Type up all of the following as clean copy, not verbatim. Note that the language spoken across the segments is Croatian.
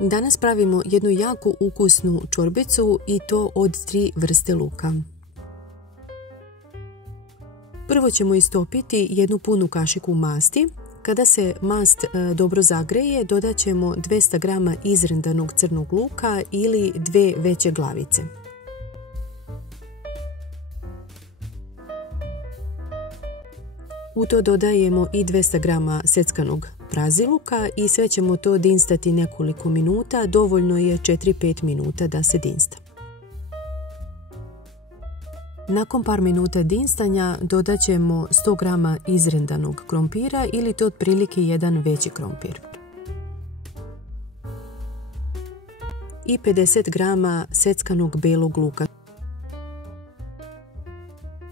Danas pravimo jednu jako ukusnu čorbicu i to od 3 vrste luka. Prvo ćemo istopiti jednu punu kašiku masti. Kada se mast dobro zagreje, dodat ćemo 200 g izrendanog crnog luka ili 2 veće glavice. U to dodajemo i 200 g seckanog praziluka i sve ćemo to dinstati nekoliko minuta, dovoljno je 4-5 minuta da se dinsta. Nakon par minuta dinstanja dodat ćemo 100 g izrendanog krompira ili to otprilike jedan veći krompir. I 50 g seckanog belog luka.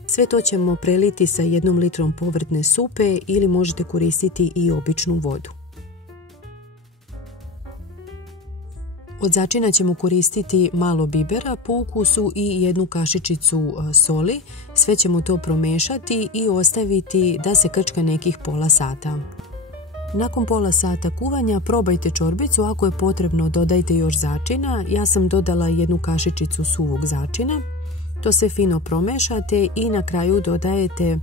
Sve to ćemo preliti sa 1 litrom povrtne supe ili možete koristiti i običnu vodu. Od začina ćemo koristiti malo bibera po ukusu i jednu kašičicu soli. Sve ćemo to promešati i ostaviti da se krčka nekih pola sata. Nakon pola sata kuvanja probajte čorbicu, ako je potrebno dodajte još začina. Ja sam dodala jednu kašičicu suvog začina. To sve fino promešate i na kraju dodajete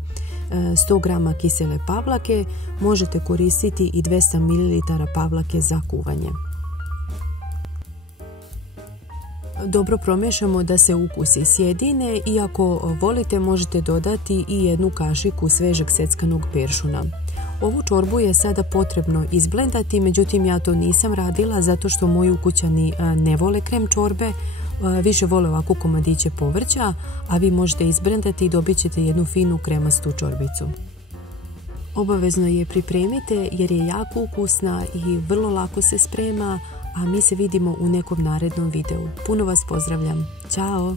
100 g kisele pavlake. Možete koristiti i 200 ml pavlake za kuvanje. Dobro promešamo da se ukusi sjedine i ako volite možete dodati i jednu kašiku svežeg seckanog peršuna. Ovu čorbu je sada potrebno izblendati, međutim ja to nisam radila zato što moji ukućani ne vole krem čorbe, više vole ovako komadiće povrća, a vi možete izblendati i dobit ćete jednu finu kremastu čorbicu. Obavezno je pripremite jer je jako ukusna i vrlo lako se sprema, a mi se vidimo u nekom narednom videu. Puno vas pozdravljam. Ćao!